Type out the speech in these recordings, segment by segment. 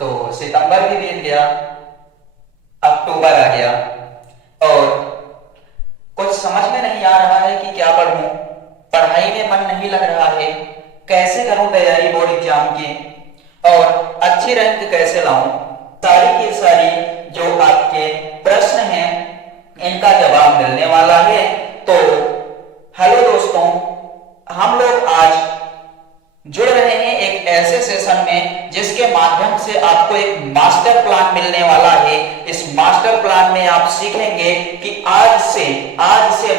तो सितंबर भी बीत गया, अक्टूबर आ गया और कुछ समझ में नहीं आ रहा है कि क्या पढ़ूं। पढ़ाई में मन नहीं लग रहा है। कैसे करूं तैयारी बोर्ड एग्जाम की और अच्छी रैंक कैसे लाऊं। सारी की सारी जो आपके प्रश्न हैं इनका जवाब मिलने वाला है। तो हेलो दोस्तों, हम लोग आज जुड़ रहे हैं एक ऐसे सेशन में जिसके माध्यम से आपको एक मास्टर प्लान मिलने वाला है। इस मास्टर प्लान में आप सीखेंगे कि आज से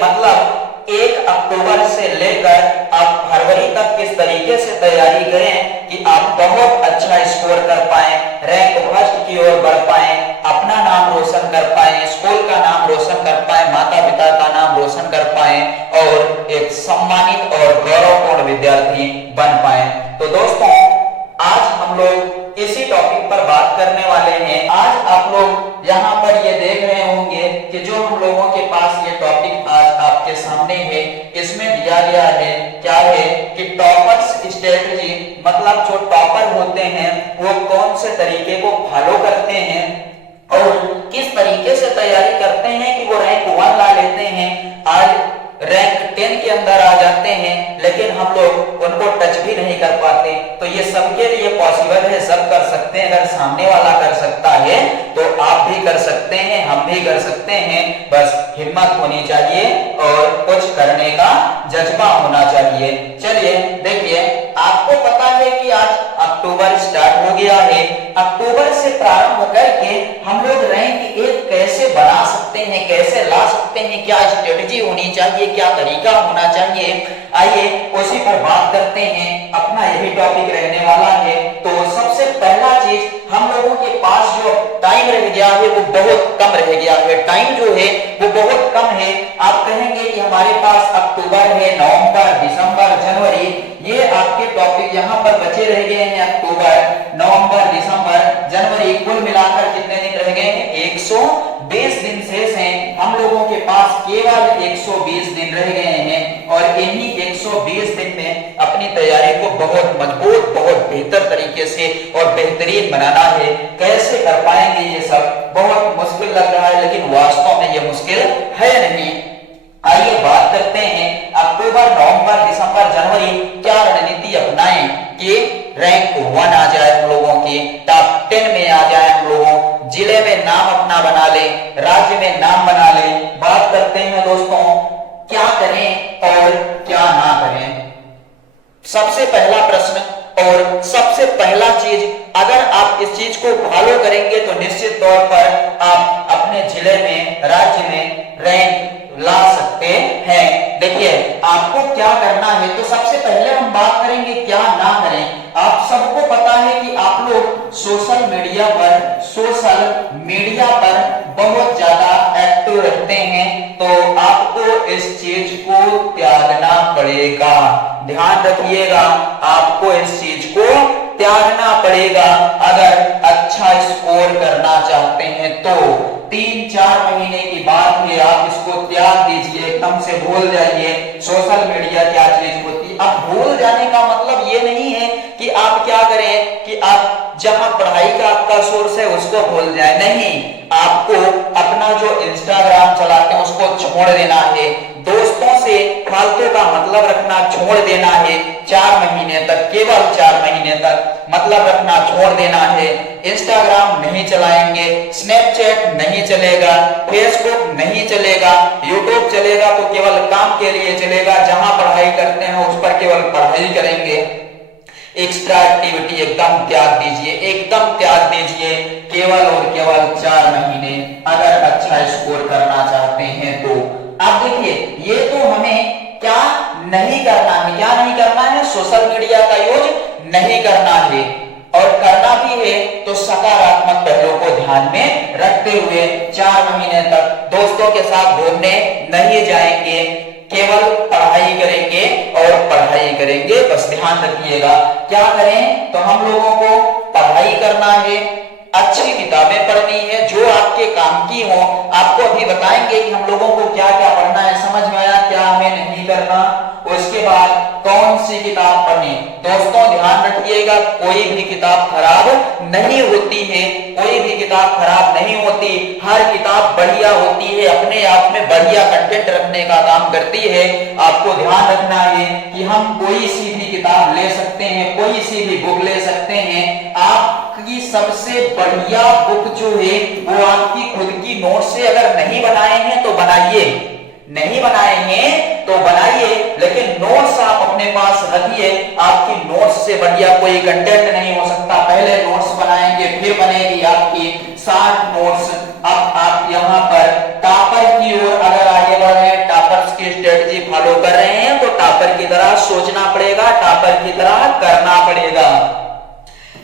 मतलब 1 अक्टूबर से लेकर आप फरवरी तक किस तरीके से तैयारी करें कि आप बहुत अच्छा स्कोर कर पाएं, रैंक फर्स्ट की ओर बढ़ पाएं, अपना नाम रोशन कर पाएं, स्कूल का नाम रोशन कर पाएं, माता पिता का नाम रोशन कर पाएं और एक सम्मानित और गौरवपूर्ण विद्यार्थी बन पाएं। तो दोस्तों, आज हम लोग इसी टॉपिक पर बात करने वाले हैं। आज आप लोग यहाँ पर ये देख रहे होंगे कि जो हम लोगों के पास ये टॉपिक आज आपके सामने है, इसमें दिया गया है क्या है कि टॉपर्स स्ट्रेटजी, मतलब जो टॉपर होते हैं वो कौन से तरीके को फॉलो करते हैं और किस तरीके से तैयारी करते हैं कि वो रैंक 1 ला लेते हैं, आज रैंक 10 के अंदर आ जाते हैं, लेकिन हम लोग उनको टच भी नहीं कर पाते। तो ये सबके लिए पॉसिबल है, सब कर सकते हैं। अगर सामने वाला कर सकता है तो आप भी कर सकते हैं, हम भी कर सकते हैं। बस हिम्मत होनी चाहिए और कुछ करने का जज्बा होना चाहिए। चलिए देखिए, आपको पता है कि आज अक्टूबर स्टार्ट हो गया है। अक्टूबर से प्रारंभ करके हम लोग रैंक 1 कैसे बना सकते हैं, कैसे ला सकते हैं, क्या स्ट्रेटजी होनी चाहिए, क्या तरीका होना चाहिए, आइए उसी पर बात करते हैं। अपना यही टॉपिक रहने वाला है। तो सबसे पहला चीज, हम लोगों के पास जो टाइम रह गया है वो बहुत कम रह गया है। टाइम जो है वो बहुत कम है। आप कहेंगे कि हमारे पास अक्टूबर है, नवंबर, दिसंबर, जनवरी, ये आपके टॉपिक यहाँ पर बचे रह गए हैं। अक्टूबर, नवंबर, दिसंबर, जनवरी, कुल मिलाकर कितने दिन रह गए हैं? 120 दिन शेष हैं। हम लोगों के पास केवल 120 दिन रह गए हैं और इन्हीं 120 दिन में अपनी तैयारी को बहुत मजबूत, बहुत बेहतर तरीके से और बेहतरीन बनाना है। कैसे कर पाएंगे ये सब? बहुत मुश्किल लग रहा है, लेकिन वास्तव में ये मुश्किल है नहीं। आइए बात करते हैं, अक्टूबर, नवंबर, दिसंबर, जनवरी क्या रणनीति अपनाएं कि रैंक 1 आ जाए, हम लोगों की टॉप 10 में आ जाए, हम लोगों जिले में नाम अपना बना ले, राज्य में नाम बना ले। बात करते हैं दोस्तों, क्या करें और क्या ना करें। सबसे पहला प्रश्न और सबसे पहला चीज, अगर आप इस चीज को फॉलो करेंगे तो निश्चित तौर पर आप अपने जिले में, राज्य में रैंक ला सकते हैं। देखिए, आपको क्या करना है, तो सबसे पहले हम बात करेंगे क्या ना करें। आप सबको पता है कि आप लोग सोशल मीडिया पर बहुत ज्यादा एक्टिव रहते हैं, तो आपको इस चीज को त्यागना पड़ेगा। ध्यान रखिएगा, आपको इस चीज को त्यागना पड़ेगा अगर अच्छा स्कोर करना चाहते हैं तो। 3-4 महीने की बात है, आप इसको त्याग दीजिए, एकदम से भूल जाइए सोशल मीडिया क्या चीज होती। अब भूल जाने का मतलब ये नहीं है कि आप क्या करें कि आप जहां पढ़ाई का आपका सोर्स है उसको भूल जाए, नहीं। आपको अपना जो इंस्टाग्राम चलाते हैं उसको छोड़ देना है, दोस्तों से फालतू का मतलब रखना छोड़ देना है। 4 महीने तक, केवल 4 महीने तक मतलब रखना छोड़ देना है। इंस्टाग्राम नहीं चलाएंगे, स्नैपचैट नहीं चलेगा, फेसबुक नहीं चलेगा, यूट्यूब चलेगा तो केवल काम के लिए चलेगा। जहां पढ़ाई करते हैं उस पर केवल पढ़ाई करेंगे। एक्स्ट्रा एक्टिविटी एकदम त्याग दीजिए, एकदम त्याग दीजिए। केवल और केवल 4 महीने अगर अच्छा स्कोर करना चाहते हैं तो। अब देखिए, ये तो हमें क्या नहीं करना है, क्या नहीं करना है? सोशल मीडिया का यूज नहीं करना है और करना भी है तो सकारात्मक पहलुओं को ध्यान में रखते हुए 4 महीने तक दोस्तों के साथ घूमने नहीं जाएंगे, केवल पढ़ाई करेंगे और पढ़ाई करेंगे। बस ध्यान रखिएगा, क्या करें तो हम लोगों को पढ़ाई करना है, अच्छी किताबें पढ़नी है जो आपके काम की हो। आपको अभी बताएंगे कि हम लोगों को क्या क्या पढ़ना है, समझ में आया क्या हमें नहीं करना, उसके बाद कौन सी किताब पढ़नी। दोस्तों ध्यान रखिएगा, कोई भी किताब खराब नहीं होती है, कोई भी किताब खराब नहीं होती, हर किताब बढ़िया होती है, अपने आप में बढ़िया कंटेंट रखने का काम करती है। आपको ध्यान रखना है कि हम कोई सी भी किताब ले सकते हैं, कोई सी भी बुक ले सकते हैं। आपकी सबसे बढ़िया बुक जो है वो आपकी खुद की नोट से अगर नहीं बनाए हैं तो बनाइए, नहीं बनाए हैं तो बनाइए, लेकिन नोट्स आप अपने पास रखिए। आपकी नोट्स से बढ़िया कोई कंटेंट नहीं हो सकता। पहले नोट्स बनाएंगे, फिर बनेगी आपकी 60 नोट्स। अब आप यहाँ पर टॉपर की ओर अगर आगे बढ़ रहे हैं, टॉपर्स की स्ट्रेटजी फॉलो कर रहे हैं, तो टॉपर की तरह सोचना पड़ेगा, टॉपर की तरह करना पड़ेगा।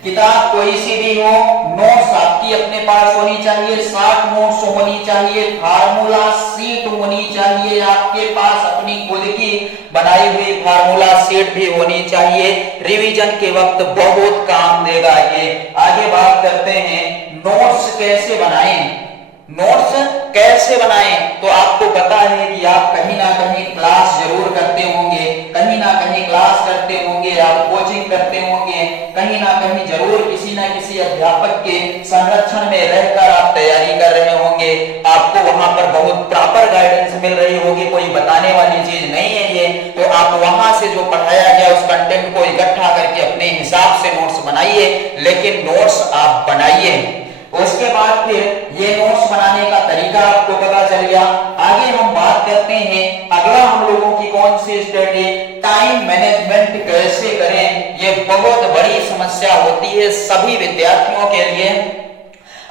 किताब कोई सी भी हो, नोट्स आपकी अपने पास होनी चाहिए, 60 नोट्स होनी चाहिए, फार्मूला शीट होनी चाहिए आपके पास, अपनी खुद की बनाई हुई फार्मूला शीट भी होनी चाहिए। रिवीजन के वक्त बहुत काम देगा ये। आगे बात करते हैं नोट्स कैसे बनाएं। नोट्स कैसे बनाएं तो आपको पता है कि आप कहीं ना कहीं क्लास जरूर करते होंगे, कहीं ना कहीं क्लास करते होंगे, आप कोचिंग करते होंगे, कहीं ना कहीं जरूर किसी ना किसी अध्यापक के संरक्षण में रहकर आप तैयारी कर रहे होंगे। आपको वहां पर बहुत प्रॉपर गाइडेंस मिल रही होगी, कोई बताने वाली चीज नहीं है ये। तो आप वहां से जो पढ़ाया गया उस कंटेंट को इकट्ठा करके अपने हिसाब से नोट्स बनाइए, लेकिन नोट्स आप बनाइए। उसके बाद फिर ये नोट्स बनाने का तरीका आपको पता चल गया। आगे हम बात करते हैं, अगला हम लोगों की कौन सी स्ट्रेटजी, टाइम मैनेजमेंट कैसे करें। ये बहुत बड़ी समस्या होती है सभी विद्यार्थियों के लिए।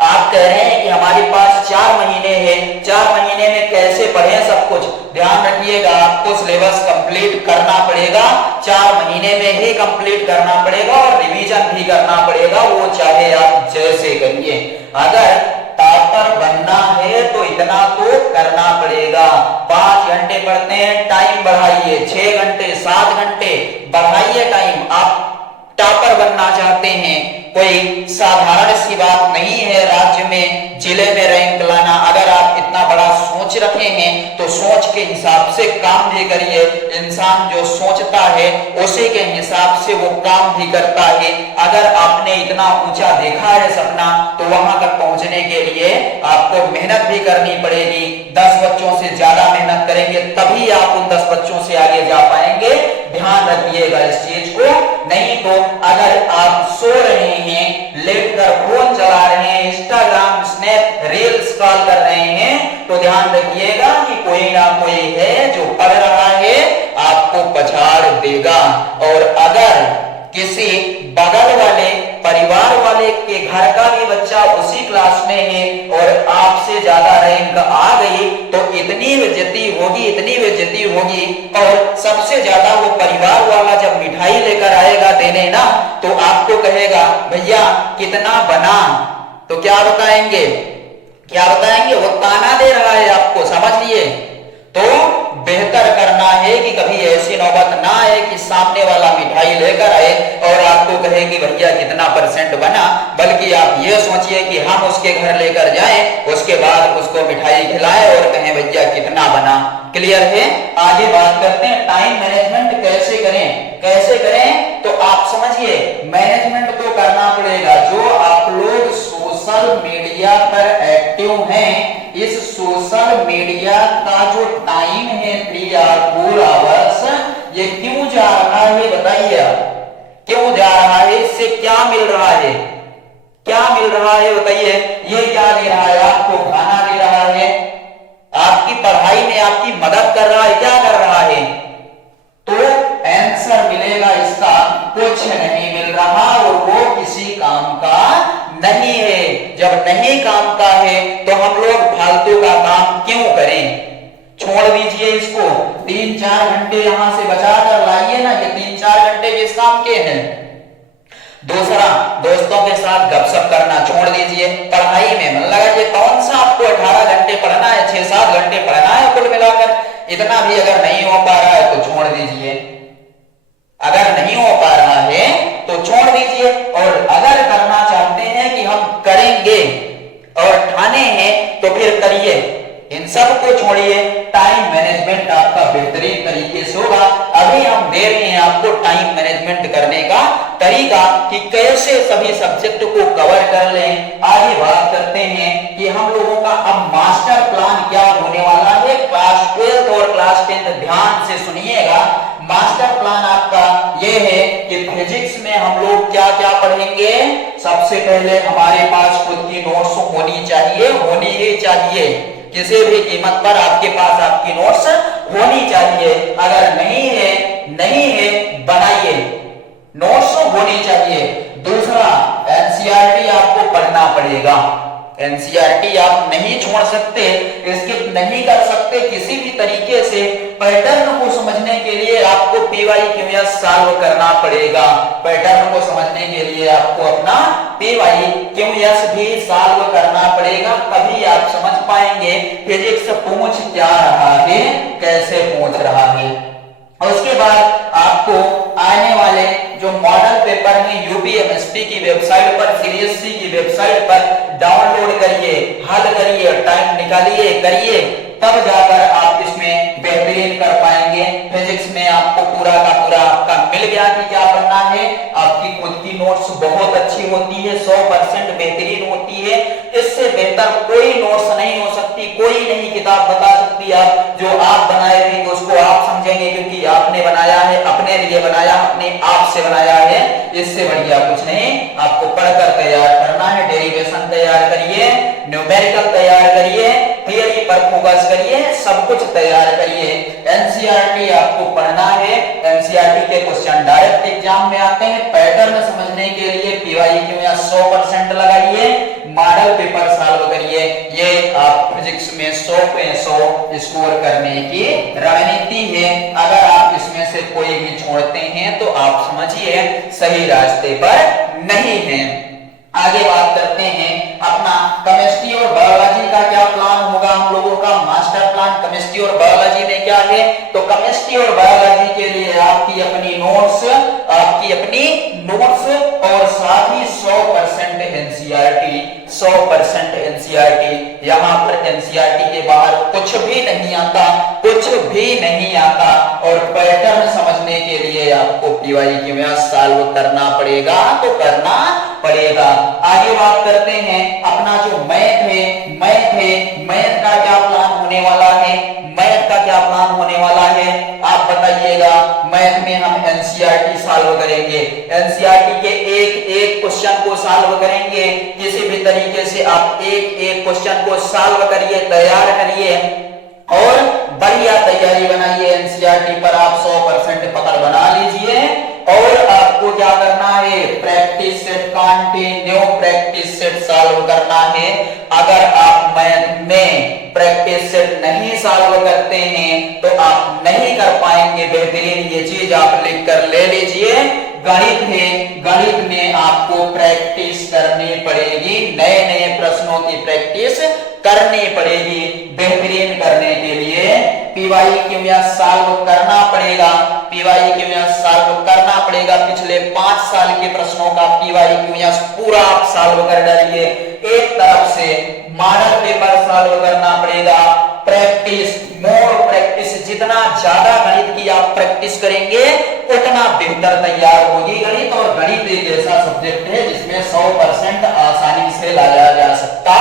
आप कह रहे हैं कि हमारे पास 4 महीने हैं, 4 महीने में कैसे पढ़ें सब कुछ। ध्यान रखिएगा, आपको सिलेबस कंप्लीट करना पड़ेगा, 4 महीने में ही कंप्लीट करना पड़ेगा और रिवीजन भी करना पड़ेगा, वो चाहे आप जैसे करिए। अगर टॉपर बनना है तो इतना तो करना पड़ेगा। 5 घंटे पढ़ते हैं, टाइम बढ़ाइए, 6 घंटे 7 घंटे बढ़ाइए टाइम। आप टॉपर बनना चाहते हैं, कोई साधारण सी बात नहीं है राज्य में जिले में रैंक लाना। अगर आप इतना बड़ा सोच रखे हैं तो सोच के हिसाब से काम भी करिए। इंसान जो सोचता है उसी के हिसाब से वो काम भी करता है। अगर आपने इतना ऊंचा देखा है सपना तो वहां तक पहुंचने के लिए आपको मेहनत भी करनी पड़ेगी। 10 बच्चों से ज्यादा मेहनत करेंगे तभी आप उन 10 बच्चों से आगे जा पाएंगे। ध्यान रखिएगा इस चीज को। नहीं तो अगर आप सो रहे हैं, लेटकर फोन चला रहे हैं, इंस्टाग्राम स्नैप रील स्क्रॉल कर रहे हैं, तो ध्यान रखिएगा कि कोई ना कोई है जो पढ़ रहा है, आपको पछाड़ देगा। और अगर किसी बगल वाले परिवार वाले के घर का भी बच्चा उसी क्लास में है और आपसे ज्यादा रैंक आ गई तो इतनी बेइज्जती होगी, इतनी बेइज्जती होगी। और सबसे ज्यादा वो परिवार वाला जब मिठाई लेकर आएगा देने ना, तो आपको कहेगा भैया कितना बना, तो क्या बताएंगे, क्या बताएंगे, वो ताना दे रहा है आपको, समझ लिए। तो बेहतर करना है कि कभी ऐसी नौबत ना आए कि सामने वाला मिठाई लेकर आए और आपको कहे कि भैया कितना परसेंट बना, बल्कि आप ये सोचिए कि हम उसके घर लेकर जाएं, उसके बाद उसको मिठाई खिलाएं और कहें भैया कितना बना। क्लियर है। आगे बात करते हैं टाइम मैनेजमेंट कैसे करें। कैसे करें तो आप समझिए, मैनेजमेंट तो करना पड़ेगा। जो आप लोग सोशल मीडिया पर एक्टिव हैं, इस सोशल मीडिया का जो टाइम है 3 और 4 आवर्स, ये क्यों जा रहा है बताइए आप, क्यों जा रहा है, इससे क्या मिल रहा है, क्या मिल रहा है बताइए। ये क्या दे रहा है आपको, खाना दे रहा है, आपकी पढ़ाई में आपकी मदद कर रहा है, क्या कर रहा है। तो आंसर मिलेगा इसका कुछ नहीं मिल रहा और वो किसी काम का नहीं है। जब नहीं काम का है तो हम लोग फालतू का काम क्यों करें, छोड़ दीजिए इसको। 3-4 घंटे यहां से बचा कर लाइए ना, ये 3-4 घंटे किस काम के हैं। दूसरा, दोस्तों के साथ गपशप करना छोड़ दीजिए, पढ़ाई में मन लगाइए। कौन सा आपको 18 घंटे पढ़ना है, 6-7 घंटे पढ़ना है कुल मिलाकर, इतना भी अगर नहीं हो पा रहा है तो छोड़ दीजिए। अगर नहीं हो पा रहा है तो छोड़ दीजिए। और अगर करना चाहते हैं कि हम करेंगे करेंगे और ठाने हैं तो फिर करिए, इन सब को छोड़िए, टाइम मैनेजमेंट आपका बेहतरीन तरीके से होगा। अभी हम दे रहे हैं आपको टाइम मैनेजमेंट करने का तरीका कि कैसे सभी सब्जेक्ट को कवर कर लें। आगे बात करते हैं कि हम लोगों का अब मास्टर प्लान क्या होने वाला है। क्लास 12 और क्लास 10 ध्यान से सुनिएगा। मास्टर प्लान आपका ये है कि फिजिक्स में हम लोग क्या क्या पढ़ेंगे। सबसे पहले हमारे पास खुद की नोट्स होनी चाहिए, होनी ही चाहिए, किसी भी कीमत पर आपके पास आपकी नोट्स होनी चाहिए। अगर नहीं है बनाइए, नोट्स होनी चाहिए। दूसरा, एनसीईआरटी आपको पढ़ना पड़ेगा। एनसीईआरटी आप नहीं छोड़ सकते, स्किप नहीं कर सकते किसी भी तरीके से। पैटर्न को समझने के लिए आपको PYQS सॉल्व करना पड़ेगा। पैटर्न को समझने के लिए आपको अपना PYQS भी सॉल्व करना पड़ेगा, तभी आप समझ पाएंगे फिजिक्स पूछ क्या रहा है, कैसे पूछ रहा है। और उसके बाद आपको आने वाले जो मॉडल पेपर है UPMSP की वेबसाइट पर, CBSE की वेबसाइट पर डाउनलोड करिए, हल करिए, टाइम निकालिए, करिए, तब जाकर आप इसमें बेहतरीन कर पाएंगे। फिजिक्स में आपको पूरा का पूरा आपका मिल गया कि क्या करना है। आपकी खुद की नोट्स बहुत अच्छी होती है, 100% बेहतरीन होती है। इससे बेहतर कोई नोट्स नहीं हो सकती, कोई नहीं किताब बता सकती आप। जो आप बनाए रहेंगे उसको आप समझेंगे, क्योंकि आपने बनाया है, अपने लिए बनाया, अपने आप से बनाया है। इससे बढ़िया कुछ नहीं। आपको पढ़कर तैयार करना है। डेरिवेशन तैयार करिए, न्यूमेरिकल तैयार करिए, थियरी पर फोकस करिए, सब कुछ तैयार करिए। एनसीईआरटी आपको पढ़ना है। एनसीईआरटी के क्वेश्चन डायरेक्ट एग्जाम में आते हैं। पैटर्न समझने के लिए PYQS 100% लगाइए, मॉडल पेपर सॉल्व करिए। ये आप फिजिक्स में 100 पे 100 स्कोर करने की रणनीति है। अगर आप इसमें से कोई भी छोड़ते हैं तो आप समझिए सही रास्ते पर नहीं है। आगे बात करते हैं अपना केमिस्ट्री और बायोलॉजी का क्या प्लान होगा। हम लोगों का मास्टर प्लान केमिस्ट्री और बायोलॉजी में क्या है, तो केमिस्ट्री और बायोलॉजी के लिए आपकी अपनी नोट्स और साथ ही 100% एनसीईआरटी, 100% एनसीईआरटी। यहाँ पर एनसीईआरटी के बाहर कुछ भी नहीं आता, कुछ भी नहीं आता। और पैटर्न समझने के लिए आपको PYQS सॉल्व करना पड़ेगा, तो करना पड़ेगा। आगे बात करते हैं अपना जो मैथ है, मैथ का क्या प्लान होने वाला है। मैथ का क्या प्लान होने वाला है आप बताइएगा। मैथ में हम एनसीईआरटी सॉल्व करेंगे, एनसीईआरटी के एक क्वेश्चन को सॉल्व करेंगे। किसी भी तरीके से आप एक क्वेश्चन को सॉल्व करिए, तैयार करिए और बढ़िया तैयारी बनाइए। एनसीईआरटी पर आप 100% पकड़ बना लीजिए। और आपको क्या करना है, practice set, continue practice set solve करना है। अगर आप मैथ में प्रैक्टिस सेट नहीं सॉल्व करते हैं तो आप नहीं कर पाएंगे बेहतरीन। ये चीज आप लिख कर ले लीजिए। गणित है, गणित में आपको प्रैक्टिस करनी पड़ेगी, नए नए प्रश्नों की प्रैक्टिस करनी पड़ेगी। बेहतरीन करने के लिए PYQS सॉल्व करना पड़ेगा, PYQS सॉल्व करना पड़ेगा। पिछले 5 साल के प्रश्नों का PYQS पूरा आप सॉल्व कर डालिए। एक तरफ से मॉडल पेपर सॉल्व करना पड़ेगा। प्रैक्टिस, मोर प्रैक्टिस, जितना ज्यादा गणित की आप प्रैक्टिस करेंगे उतना बेहतर तैयार होगी गणित। और गणित एक ऐसा सब्जेक्ट है जिसमें 100% आसानी से लाया जा सकता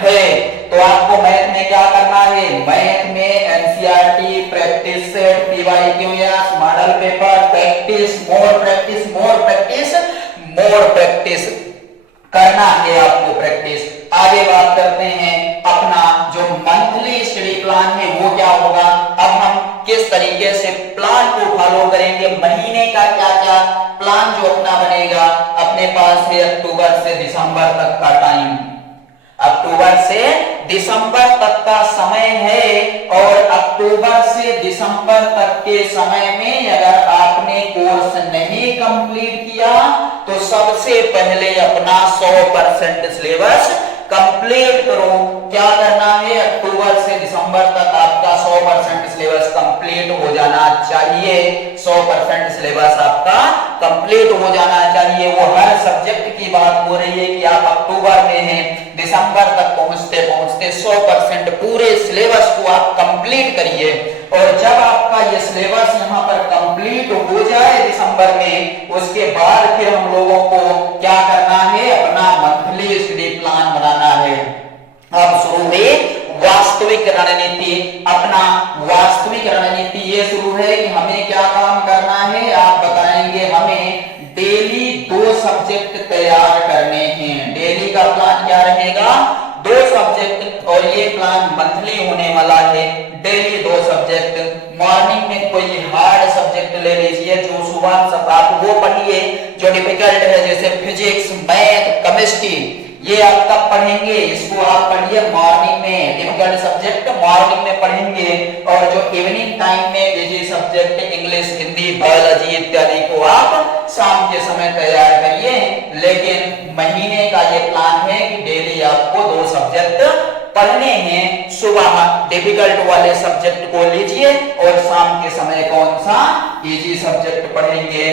है। तो आपको मैथ में क्या करना है, मैथ में NCERT, practice set, PYQS, model paper, practice, more practice, more practice, more practice करना है आपको प्रैक्टिस। आगे बात करते हैं अपना जो मंथली स्टडी प्लान है वो क्या होगा। अब हम किस तरीके से प्लान को फॉलो करेंगे, महीने का क्या क्या प्लान जो अपना बनेगा। अपने पास है अक्टूबर से दिसंबर तक का टाइम, अक्टूबर से दिसंबर तक का समय है। और अक्टूबर से दिसंबर तक के समय में अगर आपने कोर्स नहीं कंप्लीट किया तो सबसे पहले अपना 100% सिलेबस कंप्लीट करो। क्या करना है, अक्टूबर से दिसंबर तक आपका 100% सिलेबस कंप्लीट हो जाना चाहिए। 100% सिलेबस आपका कंप्लीट हो जाना चाहिए। वो हर सब्जेक्ट की बात हो रही है कि आप अक्टूबर में हैं, दिसंबर तक पहुंचते पहुंचते 100% पूरे सिलेबस को आप कंप्लीट करिए। और जब आपका ये सिलेबस यहाँ पर कंप्लीट हो जाए दिसंबर में, उसके बाद फिर हम लोगों को क्या करना है, अपना मंथली स्टडी प्लान बनाना है। अब शुरू हुई वास्तविक रणनीति। अपना वास्तविक रणनीति ये शुरू है कि हमें क्या काम करना है। आप बताएंगे हमें डेली 2 सब्जेक्ट तैयार करने हैं। डेली का प्लान क्या रहेगा, 2 सब्जेक्ट, और ये प्लान मंथली होने वाला है। Daily 2 subject. मॉर्निंग में कोई हार्ड सब्जेक्ट ले लीजिए, जो सुबह सब आप वो पढ़िए जो डिफिकल्ट है, जैसे फिजिक्स, मैथ, केमिस्ट्री। ये आप कब पढ़ेंगे, इसको आप पढ़िए मॉर्निंग में, डिफिकल्ट सब्जेक्ट मॉर्निंग में पढ़ेंगे। और जो इवनिंग टाइम में easy subject English, Hindi, biology इत्यादि को आप शाम के समय तैयार करिए। लेकिन महीने का ये प्लान है कि डेली आपको 2 सब्जेक्ट पढ़ने हैं। सुबह डिफिकल्ट वाले सब्जेक्ट को लीजिए और शाम के समय कौन सा, इजी सब्जेक्ट पढ़ेंगे।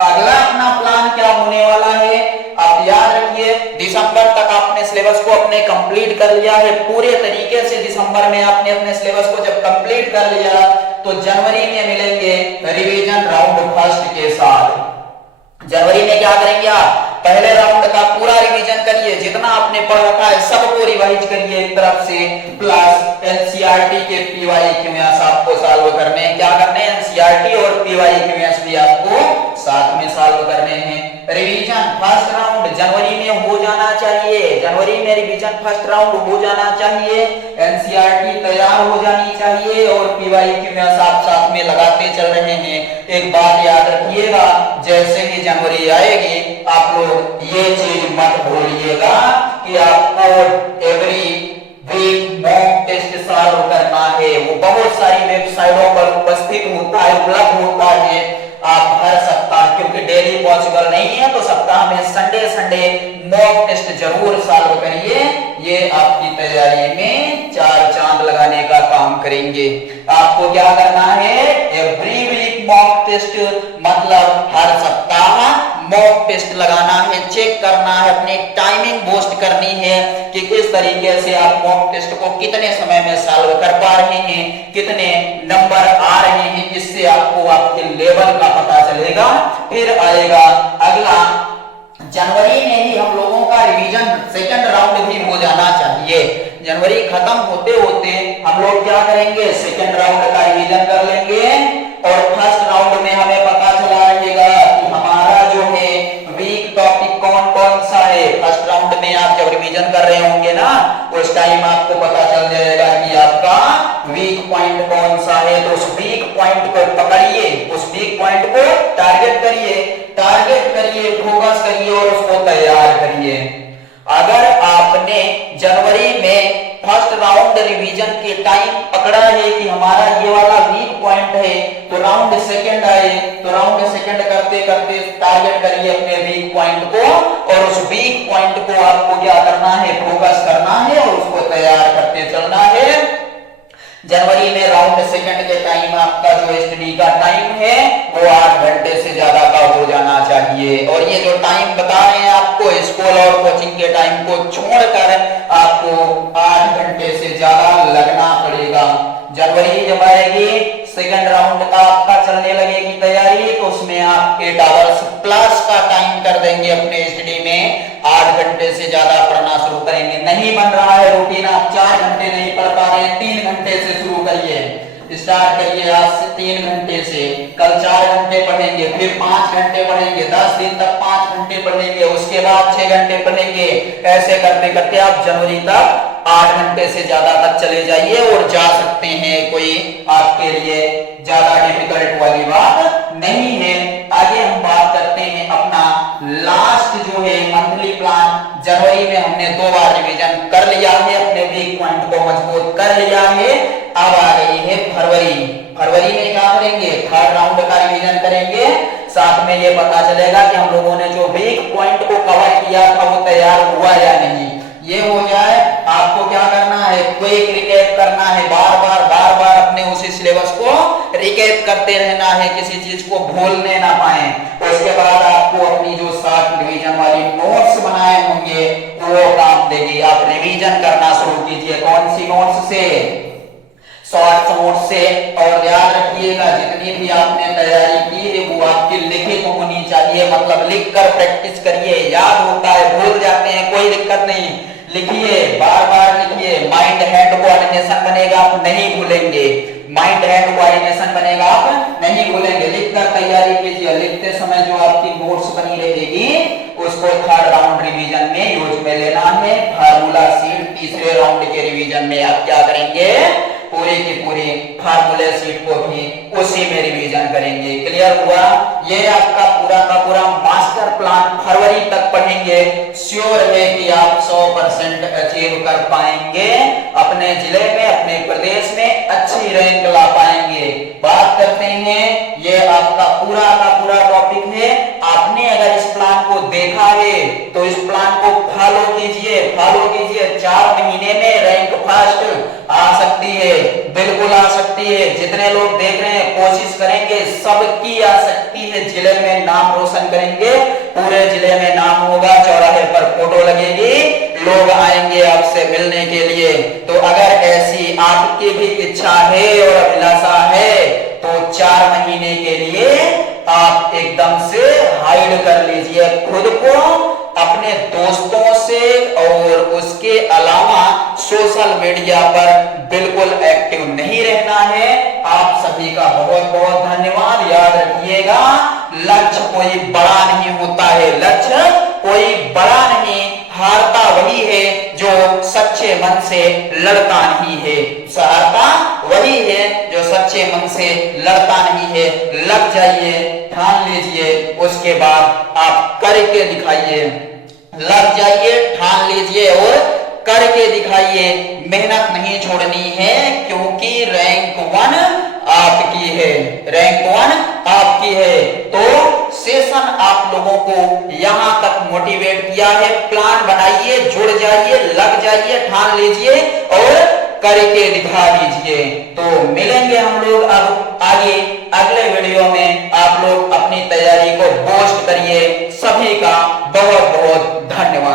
अगला अपना प्लान क्या होने वाला है, आप याद रखिए, दिसंबर तक आपने सिलेबस को अपने कंप्लीट कर लिया है पूरे तरीके से। दिसंबर में आपने अपने सिलेबस को जब कंप्लीट कर लिया तो जनवरी में मिलेंगे रिवीजन राउंड फर्स्ट के साथ। जनवरी में क्या करेंगे आप, पहले राउंड का पूरा रिवीजन करिए, जितना आपने पढ़ रखा है सबको रिवाइज करिए एक तरफ से, प्लस एनसीईआरटी के पीवाईक्यूएस आपको सॉल्व करने हैं। क्या करने हैं, एनसीईआरटी और पीवाईक्यूएस भी आपको साथ में सॉल्व करने हैं। रिवीजन फर्स्ट राउंड जनवरी में हो जाना चाहिए, जनवरी में रिवीजन फर्स्ट राउंड हो जाना चाहिए, एनसीईआरटी तैयार हो जानी चाहिए और पीवाईक्यूएस आप साथ में लगाते चल रहे हैं। एक बात याद रखिएगा, जैसे ही जनवरी आएगी आप लोग ये चीज मत भूलिएगा कि आपको every week mock test solve करना है। वो बहुत सारी वेबसाइटों पर उपस्थित होता है, उपलब्ध होता है। आप हर सप्ताह, क्योंकि डेली पॉसिबल नहीं है, तो सप्ताह में संडे संडे मॉक टेस्ट जरूर सॉल्व करिए। ये आपकी तैयारी में 4 चांद लगाने का काम करेंगे। आपको क्या करना है, एवरी वीक मॉक टेस्ट, मतलब हर सप्ताह मॉक टेस्ट लगाना है, चेक करना है, अपनी टाइमिंग बूस्ट करनी है कि किस तरीके से आप मॉक टेस्ट को कितने समय में सॉल्व कर पा रहे हैं, कितने नंबर आ रहे हैं। इससे आपको आपके लेवल का पता चलेगा। फिर आएगा अगला, जनवरी में ही हम लोगों का रिवीजन सेकंड राउंड भी हो जाना चाहिए। जनवरी खत्म होते होते हम लोग क्या करेंगे, सेकंड राउंड का रिवीजन कर लेंगे। और फर्स्ट राउंड में हमें पता चला रहेगा कि हमारा जो है वीक टॉपिक कौन कौन सा है। फर्स्ट राउंड में आप जब रिवीजन कर रहे होंगे ना, उस टाइम आपको पता चल जाएगा कि आपका वीक पॉइंट कौन सा है। तो उस वीक पॉइंट को पकड़िए, उस वीक पॉइंट को टारगेट करिए, फोकस करिए और उसको तैयार करिए। अगर आपने जनवरी में फर्स्ट राउंड रिवीजन के टाइम पकड़ा है कि हमारा ये वाला वीक पॉइंट है, तो राउंड सेकंड आए तो राउंड सेकंड करते करते टारगेट करिए अपने वीक पॉइंट को, और उस वीक पॉइंट को आपको क्या करना है, फोकस करना है और उसको तैयार करते चलना है। जनवरी में राउंड सेकंड के टाइम आपका जो स्टडी का टाइम है वो 8 घंटे से ज्यादा का हो जाना चाहिए। और ये जो टाइम बता रहे हैं आपको, स्कूल और कोचिंग के टाइम को छोड़कर आपको 8 घंटे से ज्यादा लगना पड़ेगा। जनवरी जब आएगी, सेकंड राउंड का आपका चलने लगेगी तैयारी, तो उसमें आप 8 आवर्स प्लस का टाइम कर देंगे अपने स्टडी में। 8 घंटे से ज्यादा पढ़ना शुरू करेंगे। नहीं बन रहा है रूटीन, आप 4 घंटे नहीं पढ़ पा रहे हैं, 3 घंटे से शुरू करिए, स्टार्ट करिए आज से 3 घंटे से। कल 4 घंटे पढ़ेंगे, फिर 5 घंटे पढ़ेंगे, 10 दिन तक 5 घंटे पढ़ेंगे, उसके बाद 6 घंटे पढ़ेंगे। ऐसे करते करते आप जनवरी तक 8 घंटे से ज्यादा तक चले जाइए और जा सकते हैं। कोई आपके लिए ज्यादा डिफिकल्ट वाली बात नहीं है। आगे हम बात करते हैं अपना लास्ट जो है मंथली प्लान। जनवरी में हमने 2 बार रिवीजन कर लिया है, अपने वीक पॉइंट को मजबूत कर लिया है। अब आ गई है फरवरी। फरवरी में क्या करेंगे, थर्ड राउंड का रिवीजन करेंगे। साथ में ये पता चलेगा कि हम लोगों ने जो वीक पॉइंट को कवर किया था वो तैयार हुआ या नहीं। ये हो जाए, आपको क्या करना है, क्विक रिकैप करना है, बार बार अपने उसी सिलेबस को रिकैप करते रहना है, किसी चीज को भूलने ना पाए। उस उसके बाद आपको अपनी जो 60 रिवीजन वाली नोट्स बनाए होंगे वो काम देगी। आप रिवीजन करना शुरू कीजिए। कौन सी नोट्स से? शॉर्ट नोट से। और याद रखिएगा जितनी भी आपने तैयारी की है वो आपकी लिखित होनी चाहिए, मतलब लिख कर प्रैक्टिस करिए। याद होता है, भूल जाते हैं, कोई दिक्कत नहीं, लिखिए, बार बार लिखिए। माइंड हैंड कोऑर्डिनेशन बनेगा, आप नहीं भूलेंगे। माइंड हैंड कोऑर्डिनेशन बनेगा, आप नहीं भूलेंगे। लिखकर तैयारी कीजिए। लिखते समय जो आपकी नोट्स बनी रहेगी उसको थर्ड राउंड रिवीजन में यूज में लेना है। फार्मूला शीट तीसरे राउंड के रिवीजन में आप क्या करेंगे? पूरी की पूरी फार्मूले शीट को भी उसी में रिवीजन करेंगे। क्लियर हुआ? ये आपका पूरा का पूरा मास्टर प्लान फरवरी तक पढ़ेंगे। श्योर है कि आप 100% अचीव कर पाएंगे। अपने जिले में, अपने प्रदेश में अच्छी रैंक ला पाएंगे। बात करते हैं, ये आपका पूरा का पूरा टॉपिक है। आपने अगर इस प्लान को देखा है तो इस प्लान को फॉलो कीजिए, फॉलो कीजिए। 4 महीने में रैंक फर्स्ट आ सकती है, बिल्कुल आ सकती है। जितने लोग देख रहे हैं कोशिश करेंगे, सबकी आ सकती है। जिले में नाम रोशन करेंगे, पूरे जिले में नाम होगा। चौराहे पर फोटो लगेगी, लोग आएंगे आपसे मिलने के लिए। तो अगर ऐसी आपकी भी इच्छा है और अभिलाषा है तो 4 महीने के लिए आप एकदम से हाइड कर लीजिए खुद को अपने दोस्तों से, और उसके अलावा सोशल मीडिया पर बिल्कुल एक्टिव नहीं रहना है। आप सभी का बहुत बहुत धन्यवाद। याद रखिएगा, लक्ष्य कोई बड़ा नहीं होता है, लक्ष्य कोई बड़ा नहीं, हारता वही है जो सच्चे मन से लड़ता नहीं है। हारता वही है जो सच्चे मन से लड़ता नहीं है। लग जाइए, ठान लीजिए, उसके बाद आप करके दिखाइए। लग जाइए, ठान लीजिए और करके दिखाइए। मेहनत नहीं छोड़नी है, क्योंकि रैंक 1 आपकी है, रैंक 1 आपकी है। तो सेशन आप लोगों को यहां तक मोटिवेट किया है। प्लान बनाइए, जुड़ जाइए, लग जाइए, ठान लीजिए और करके दिखा दीजिए। तो मिलेंगे हम लोग अब आगे अगले वीडियो में। आप लोग अपनी तैयारी को बूस्ट करिए। सभी का बहुत बहुत धन्यवाद।